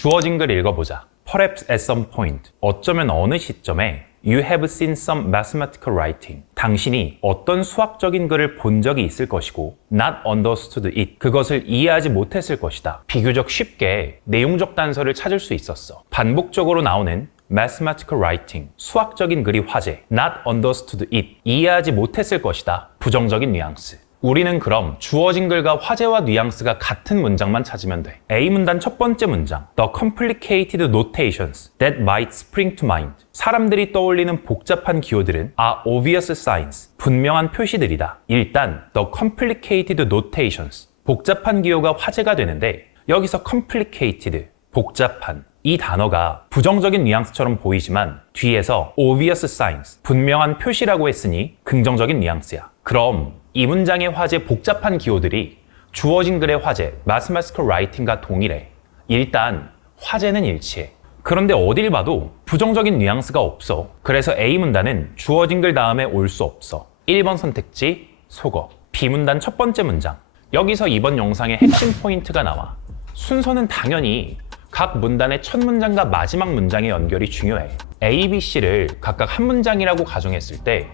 주어진 글 읽어보자. Perhaps at some point. 어쩌면 어느 시점에 You have seen some mathematical writing. 당신이 어떤 수학적인 글을 본 적이 있을 것이고 Not understood it. 그것을 이해하지 못했을 것이다. 비교적 쉽게 내용적 단서를 찾을 수 있었어. 반복적으로 나오는 mathematical writing. 수학적인 글이 화제. Not understood it. 이해하지 못했을 것이다. 부정적인 뉘앙스. 우리는 그럼 주어진 글과 화제와 뉘앙스가 같은 문장만 찾으면 돼. A 문단 첫 번째 문장. The complicated notations that might spring to mind. 사람들이 떠올리는 복잡한 기호들은 are obvious signs. 분명한 표시들이다. 일단 the complicated notations. 복잡한 기호가 화제가 되는데 여기서 complicated, 복잡한 이 단어가 부정적인 뉘앙스처럼 보이지만 뒤에서 obvious signs, 분명한 표시라고 했으니 긍정적인 뉘앙스야. 그럼 이 문장의 화제 복잡한 기호들이 주어진 글의 화제 mathematical writing과 동일해. 일단 화제는 일치해. 그런데 어딜 봐도 부정적인 뉘앙스가 없어. 그래서 A 문단은 주어진 글 다음에 올 수 없어. 1번 선택지 속어. B 문단 첫 번째 문장. 여기서 이번 영상의 핵심 포인트가 나와. 순서는 당연히 각 문단의 첫 문장과 마지막 문장의 연결이 중요해. A, B, C를 각각 한 문장이라고 가정했을 때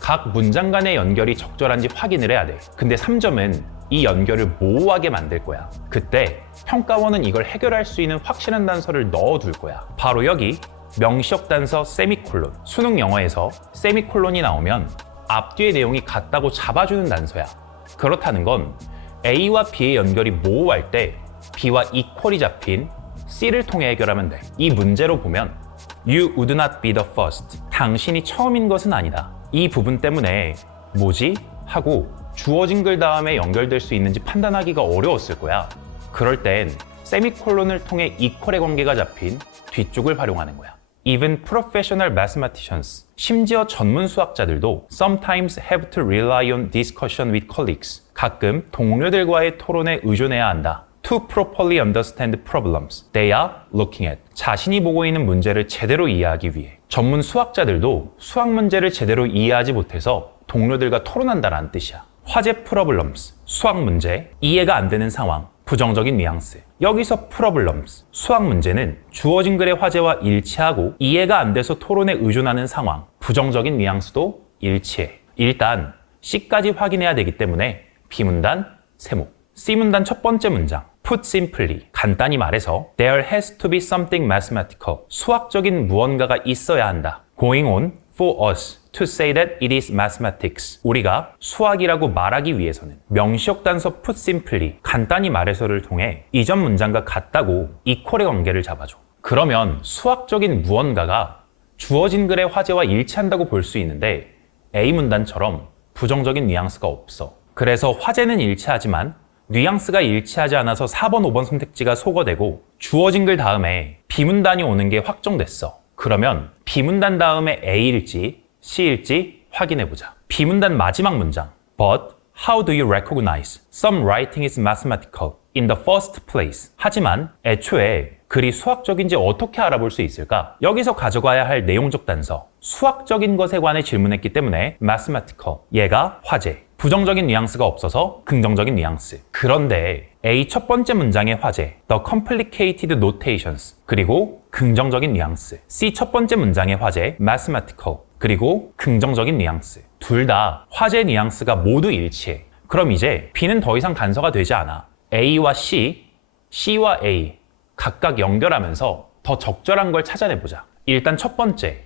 각 문장 간의 연결이 적절한지 확인을 해야 돼. 근데 3점은 이 연결을 모호하게 만들 거야. 그때 평가원은 이걸 해결할 수 있는 확실한 단서를 넣어둘 거야. 바로 여기 명시적 단서 세미콜론. 수능 영어에서 세미콜론이 나오면 앞뒤의 내용이 같다고 잡아주는 단서야. 그렇다는 건 A와 B의 연결이 모호할 때 B와 이퀄이 잡힌 C를 통해 해결하면 돼. 이 문제로 보면 You would not be the first. 당신이 처음인 것은 아니다. 이 부분 때문에 뭐지? 하고 주어진 글 다음에 연결될 수 있는지 판단하기가 어려웠을 거야. 그럴 땐 세미콜론을 통해 이퀄의 관계가 잡힌 뒤쪽을 활용하는 거야. Even professional mathematicians, 심지어 전문 수학자들도 sometimes have to rely on discussion with colleagues. 가끔 동료들과의 토론에 의존해야 한다. To properly understand problems they are looking at. 자신이 보고 있는 문제를 제대로 이해하기 위해. 전문 수학자들도 수학 문제를 제대로 이해하지 못해서 동료들과 토론한다라는 뜻이야. 화제 problems, 수학 문제, 이해가 안 되는 상황, 부정적인 뉘앙스. 여기서 problems, 수학 문제는 주어진 글의 화제와 일치하고 이해가 안 돼서 토론에 의존하는 상황, 부정적인 뉘앙스도 일치해. 일단 C까지 확인해야 되기 때문에 B문단, 세목. C문단 첫 번째 문장. Put simply, 간단히 말해서 There has to be something mathematical. 수학적인 무언가가 있어야 한다. Going on for us to say that it is mathematics. 우리가 수학이라고 말하기 위해서는 명시적 단서 put simply, 간단히 말해서를 통해 이전 문장과 같다고 이퀄의 관계를 잡아줘. 그러면 수학적인 무언가가 주어진 글의 화제와 일치한다고 볼 수 있는데 A 문단처럼 부정적인 뉘앙스가 없어. 그래서 화제는 일치하지만 뉘앙스가 일치하지 않아서 4번, 5번 선택지가 소거되고 주어진 글 다음에 B문단이 오는 게 확정됐어. 그러면 B문단 다음에 A일지 C일지 확인해보자. B문단 마지막 문장. But how do you recognize some writing is mathematical in the first place? 하지만 애초에 글이 수학적인지 어떻게 알아볼 수 있을까? 여기서 가져가야 할 내용적 단서. 수학적인 것에 관해 질문했기 때문에 mathematical. 얘가 화제. 부정적인 뉘앙스가 없어서 긍정적인 뉘앙스. 그런데 A 첫 번째 문장의 화제, the complicated notations, 그리고 긍정적인 뉘앙스. C 첫 번째 문장의 화제, mathematical, 그리고 긍정적인 뉘앙스. 둘 다 화제 뉘앙스가 모두 일치해. 그럼 이제 B는 더 이상 단서가 되지 않아. A와 C, C와 A 각각 연결하면서 더 적절한 걸 찾아내보자. 일단 첫 번째,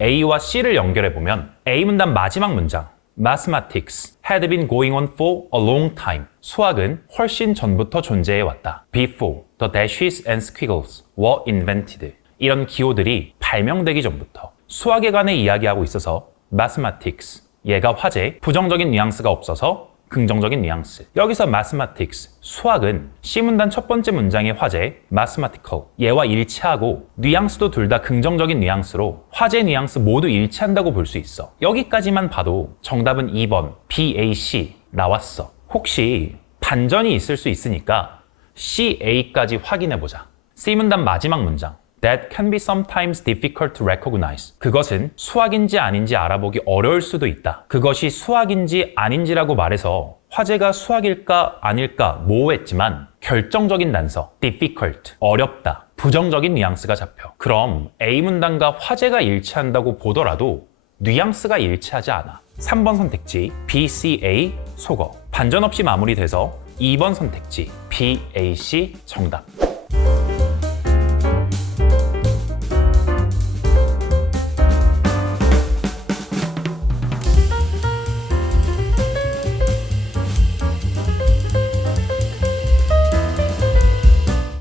A와 C를 연결해보면 A 문단 마지막 문장. Mathematics had been going on for a long time. 수학은 훨씬 전부터 존재해왔다. Before the dashes and squiggles were invented. 이런 기호들이 발명되기 전부터 수학에 관해 이야기하고 있어서 Mathematics, 얘가 화제, 부정적인 뉘앙스가 없어서 긍정적인 뉘앙스. 여기서 mathematics, 수학은 C문단 첫 번째 문장의 화제, mathematical, 얘와 일치하고 뉘앙스도 둘 다 긍정적인 뉘앙스로 화제 뉘앙스 모두 일치한다고 볼 수 있어. 여기까지만 봐도 정답은 2번 BAC 나왔어. 혹시 반전이 있을 수 있으니까 CA까지 확인해보자. C문단 마지막 문장. That can be sometimes difficult to recognize. 그것은 수학인지 아닌지 알아보기 어려울 수도 있다. 그것이 수학인지 아닌지라고 말해서 화제가 수학일까 아닐까 모호했지만 결정적인 단서 difficult, 어렵다. 부정적인 뉘앙스가 잡혀. 그럼 A 문단과 화제가 일치한다고 보더라도 뉘앙스가 일치하지 않아. 3번 선택지 BCA 속어. 반전 없이 마무리돼서 2번 선택지 BAC 정답.